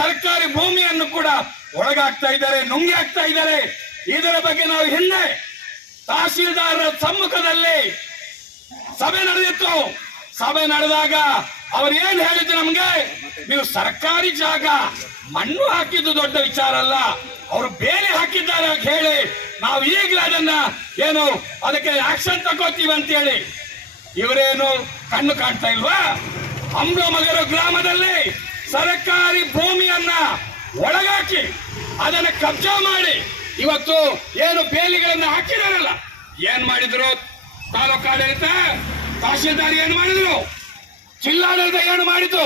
ಸರ್ಕಾರಿ ಭೂಮಿಯನ್ನು ಕೂಡ ಒಳಗಾಗ್ತಾ ಇದ್ದಾರೆ ನುಂಗಿ ಆಗ್ತಾ ಇದ್ದಾರೆ. ಇದರ ಬಗ್ಗೆ ನಾವು ಹಿಂದೆ ತಹಶೀಲ್ದಾರರ ಸಮ್ಮುಖದಲ್ಲಿ ಸಭೆ ನಡೆದಿತ್ತು. ಸಭೆ ನಡೆದಾಗ ಅವ್ರು ಏನ್ ಹೇಳಿದ್ರು ನಮ್ಗೆ? ನೀವು ಸರ್ಕಾರಿ ಜಾಗ, ಮಣ್ಣು ಹಾಕಿದ್ದು ದೊಡ್ಡ ವಿಚಾರ ಅಲ್ಲ. ಅವರು ಬೇರೆ ಹಾಕಿದ್ದಾರೆ ಅಂತ ಹೇಳಿ ನಾವು ಈಗಲೇ ಅದನ್ನ ಏನು ಅದಕ್ಕೆ ಆಕ್ಷನ್ ತಗೋತೀವಿ ಅಂತ ಹೇಳಿ ಇವರೇನು ಕಣ್ಣು ಕಾಣ್ತಾ ಇಲ್ವಾ? ಅಂಬ್ಲಮಗರ ಗ್ರಾಮದಲ್ಲಿ ಸರ್ಕಾರಿ ಭೂಮಿಯನ್ನ ಒಳಗಾಕಿ, ಅದನ್ನ ಕಬ್ಜಾ ಮಾಡಿ, ಇವತ್ತು ಏನು ಬೇಲಿಗಳನ್ನ ಹಾಕಿದಾರಲ್ಲ ಏನ್ ಮಾಡಿದ್ರು? ತಾಲೂಕಾಡಳಿತ ತಹಶೀಲ್ದಾರ್ ಏನ್ ಮಾಡಿದ್ರು? ಜಿಲ್ಲಾಡಳಿತ ಏನು ಮಾಡಿತು?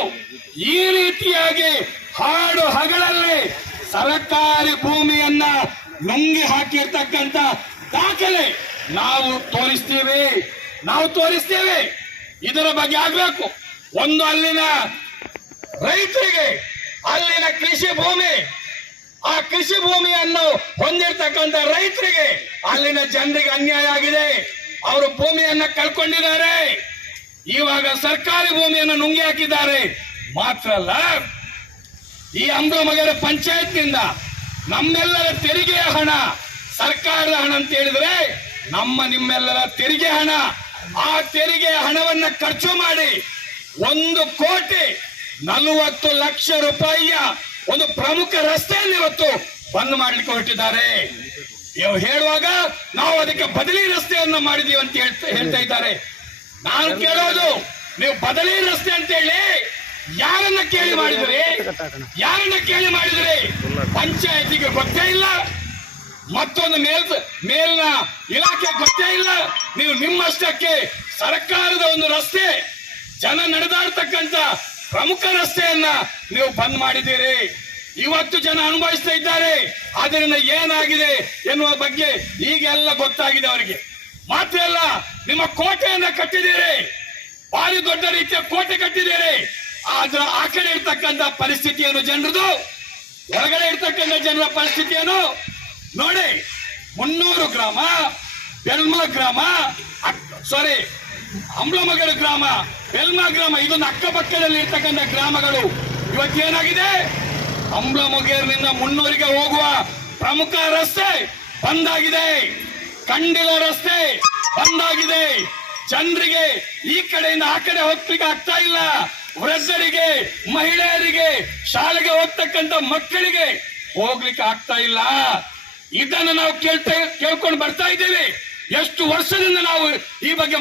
ಈ ರೀತಿಯಾಗಿ ಹಾಡು ಹಗಲಲ್ಲಿ ಸರ್ಕಾರಿ ಭೂಮಿಯನ್ನ ನುಂಗಿ ಹಾಕಿರ್ತಕ್ಕಂತ ದಾಖಲೆ ನಾವು ತೋರಿಸ್ತೀವಿ. ನಾವು ತೋರಿಸ್ತೇವೆ. ಇದರ ಬಗ್ಗೆ ಆಗ್ಬೇಕು. ಒಂದು ಅಲ್ಲಿನ ರೈತರಿಗೆ ಅಲ್ಲಿನ ಕೃಷಿ ಭೂಮಿ, ಆ ಕೃಷಿ ಭೂಮಿಯನ್ನು ಹೊಂದಿರತಕ್ಕಂತ ರೈತರಿಗೆ ಅಲ್ಲಿನ ಜನರಿಗೆ ಅನ್ಯಾಯ ಆಗಿದೆ. ಅವರು ಭೂಮಿಯನ್ನ ಕಳ್ಕೊಂಡಿದ್ದಾರೆ. ಇವಾಗ ಸರ್ಕಾರಿ ಭೂಮಿಯನ್ನು ನುಂಗಿ ಹಾಕಿದ್ದಾರೆ. ಮಾತ್ರ ಅಲ್ಲ, ಈ ಅಮೃಮಗರ ಪಂಚಾಯತ್ನಿಂದ ನಮ್ಮೆಲ್ಲರ ತೆರಿಗೆಯ ಹಣ, ಸರ್ಕಾರದ ಹಣ ಅಂತ ಹೇಳಿದ್ರೆ ನಮ್ಮ ನಿಮ್ಮೆಲ್ಲರ ತೆರಿಗೆ ಹಣ. ಆ ತೆರಿಗೆ ಹಣವನ್ನ ಖರ್ಚು ಮಾಡಿ ಒಂದು ಕೋಟಿ ನಲವತ್ತು ಲಕ್ಷ ರೂಪಾಯಿಯ ಒಂದು ಪ್ರಮುಖ ರಸ್ತೆಯನ್ನು ಇವತ್ತು ಬಂದ್ ಮಾಡ್ಲಿಕ್ಕೆ ಹೊರಟಿದ್ದಾರೆ. ಹೇಳುವಾಗ ನಾವು ಅದಕ್ಕೆ ಬದಲಿ ರಸ್ತೆಯನ್ನು ಮಾಡಿದೀವಿ ಅಂತ ಹೇಳ್ತಾ ಇದ್ದಾರೆ. ನಾನು ಕೇಳೋದು, ನೀವು ಬದಲಿ ರಸ್ತೆ ಅಂತ ಹೇಳಿ ಯಾರನ್ನ ಕೇಳಿ ಮಾಡಿದ್ರಿ? ಯಾರನ್ನ ಕೇಳಿ ಮಾಡಿದ್ರಿ? ಪಂಚಾಯತಿಗೆ ಗೊತ್ತೇ ಇಲ್ಲ. ಮತ್ತೊಂದು ಮೇಲ್ ಮೇಲಿನ ಇಲಾಖೆ ಗೊತ್ತೇ ಇಲ್ಲ. ನೀವು ನಿಮ್ಮಷ್ಟಕ್ಕೆ ಸರ್ಕಾರದ ಒಂದು ರಸ್ತೆ ಜನ ನಡೆದಾಡ್ತಕ್ಕಂತ ಪ್ರಮುಖ ರಸ್ತೆಯನ್ನ ನೀವು ಬಂದ್ ಮಾಡಿದ್ದೀರಿ. ಇವತ್ತು ಜನ ಅನುಭವಿಸ್ತಾ ಇದ್ದಾರೆ. ಅದರಿಂದ ಏನಾಗಿದೆ ಎನ್ನುವ ಬಗ್ಗೆ ಈಗೆಲ್ಲ ಗೊತ್ತಾಗಿದೆ ಅವರಿಗೆ. ಮಾತ್ರ ಅಲ್ಲ, ನಿಮ್ಮ ಕೋಟೆಯನ್ನ ಕಟ್ಟಿದ್ದೀರಿ. ಭಾರಿ ದೊಡ್ಡ ರೀತಿಯ ಕೋಟೆ ಕಟ್ಟಿದ್ದೀರಿ. ಆದ್ರ ಆ ಕಡೆ ಇರ್ತಕ್ಕಂಥ ಪರಿಸ್ಥಿತಿಯನ್ನು ಜನರದು ಹೊರಗಡೆ ಇರ್ತಕ್ಕಂಥ ಜನರ ಪರಿಸ್ಥಿತಿಯನ್ನು ನೋಡಿ. ಮುನ್ನೂರು ಗ್ರಾಮ ಬೆಳ್ಮ ಗ್ರಾಮ ಸಾರಿ ಅಂಬ್ಲಮಗಡ ಗ್ರಾಮ, ಬೆಲ್ಮಾ ಗ್ರಾಮ, ಇದೊಂದು ಅಕ್ಕಪಕ್ಕದಲ್ಲಿ ಇರ್ತಕ್ಕಂಥ ಗ್ರಾಮಗಳು. ಇವತ್ತೇನಾಗಿದೆ ಅಂಬ್ಲಮಗೇರಿನಿಂದ ಮುನ್ನೂರಿಗೆ ಹೋಗುವ ಪ್ರಮುಖ ರಸ್ತೆ ಬಂದಾಗಿದೆ. ಕಂಡಿಲ ರಸ್ತೆ ಬಂದಾಗಿದೆ. ಜನರಿಗೆ ಈ ಕಡೆಯಿಂದ ಆ ಕಡೆ ಹೋಗ್ಲಿಕ್ಕೆ ಆಗ್ತಾ ಇಲ್ಲ. ವೃದ್ಧರಿಗೆ, ಮಹಿಳೆಯರಿಗೆ, ಶಾಲೆಗೆ ಹೋಗ್ತಕ್ಕಂಥ ಮಕ್ಕಳಿಗೆ ಹೋಗ್ಲಿಕ್ಕೆ ಆಗ್ತಾ ಇಲ್ಲ. ಇದನ್ನು ನಾವು ಕೇಳ್ತಾ, ಕೇಳ್ಕೊಂಡು ಬರ್ತಾ ಇದ್ದೇವೆ. ಎಷ್ಟು ವರ್ಷದಿಂದ ನಾವು ಈ ಬಗ್ಗೆ